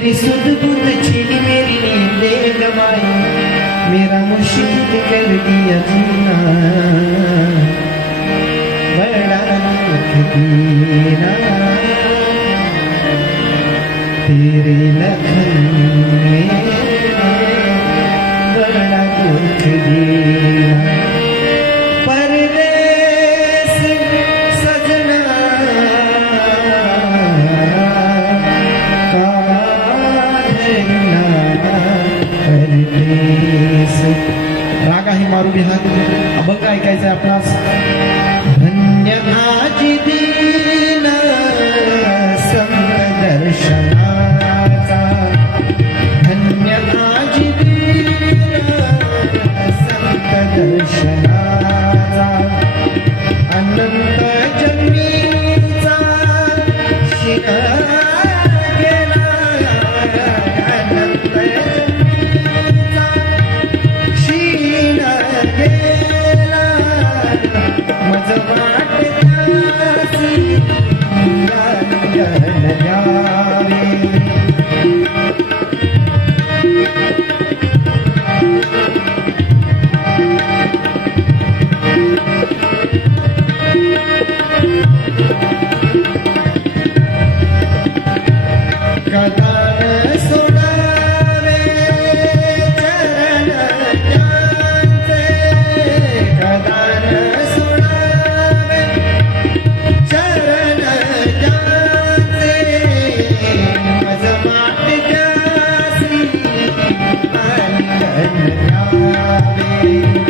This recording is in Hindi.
मेरी सुध बुध छीनी मेरी नींदे गवाई मेरा मुश्किल कर दिया जीना। बड़ा दुख दीना। तेरे लखन में ऐकायचं आहे आपणास? धन्य आजी दीन संत दर्शनाचा धन्य आजी दीन संत Mademoiselle Thank you.